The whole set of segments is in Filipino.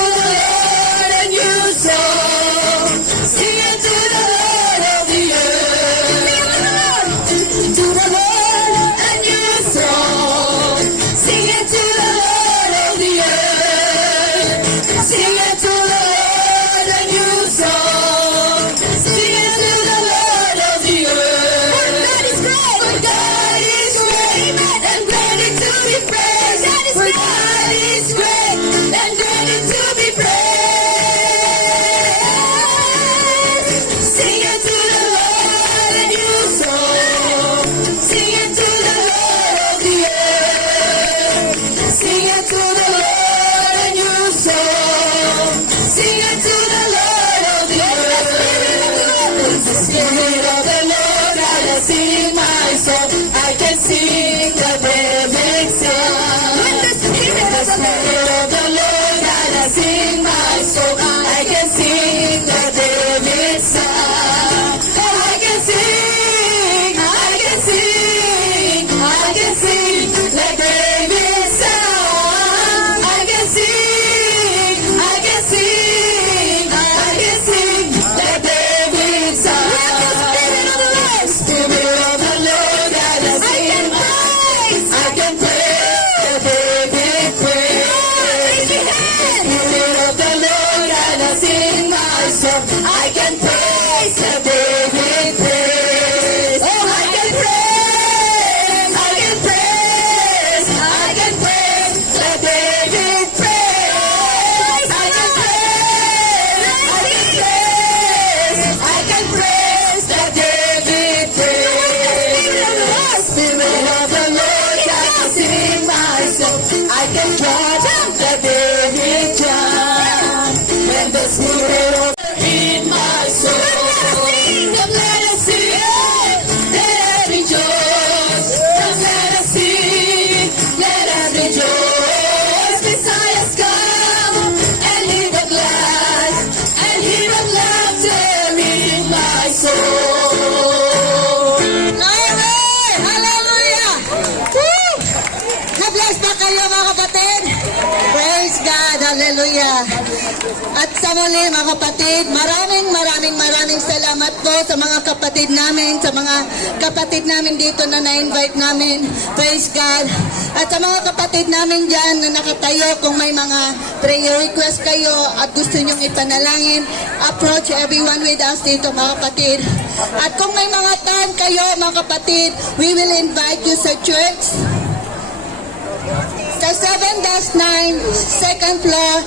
the Lord a new song. Sing it to the Lord of the earth. To the Lord a new song. Sing it to the Lord of the earth. Sing it to the Lord a new song. Sing it to the Lord of the earth. For God is great. For God is great. And ready to be praised. For God is great. And ready to be praised. Sing it to the Lord a new song. Sing it to the Lord of the earth. Sing it to the Lord a new song. Sing it to the Lord of the earth. The Spirit of the Lord, I can sing my song. I can sing the perfect song. When the Spirit of the Lord, I can sing my song. I can sing the perfect song. I can sing, I can sing, I can sing the perfect song. I can sing, I can sing, I can sing the perfect song. Spirit of the Lord, I can sing I can praise the perfect praise. Spirit of the Lord, I can sing my song. I can praise the perfect praise. Oh, I can praise, I can praise, I can praise the perfect praise. I can praise, I can praise, I can praise the perfect praise. Spirit of the Lord, I can sing my song. I can judge the perfect judge. When the Spirit of in my soul, come let us sing, let us rejoice. Come let us sing, let us rejoice. Messiah's come, and He will glad, and He will laughter in my soul. Glory! Hallelujah! Woo! Na-bless ba kayo mga kapatid? Praise God! Hallelujah! At sa muli mga kapatid, maraming salamat po sa mga kapatid namin dito na na-invite namin. Praise God! At sa mga kapatid namin dyan na nakatayo, kung may mga prayer request kayo at gusto nyong ipanalangin, approach everyone with us dito mga kapatid. At kung may mga time kayo mga kapatid, we will invite you sa church. Sa 7-9, second floor,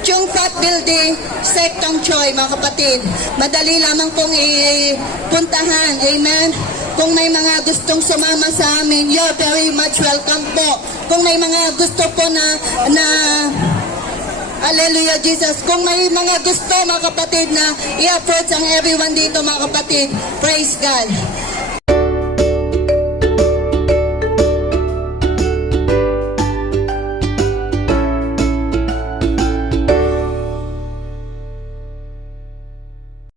Chung Fat Building, Sectong Choi, mga kapatid. Madali lamang pong ipuntahan. Amen? Kung may mga gustong sumama sa amin, you're very much welcome po. Kung may mga gusto po na Hallelujah, Jesus. Kung may mga gusto, mga kapatid, na i-approach ang everyone dito, mga kapatid, praise God.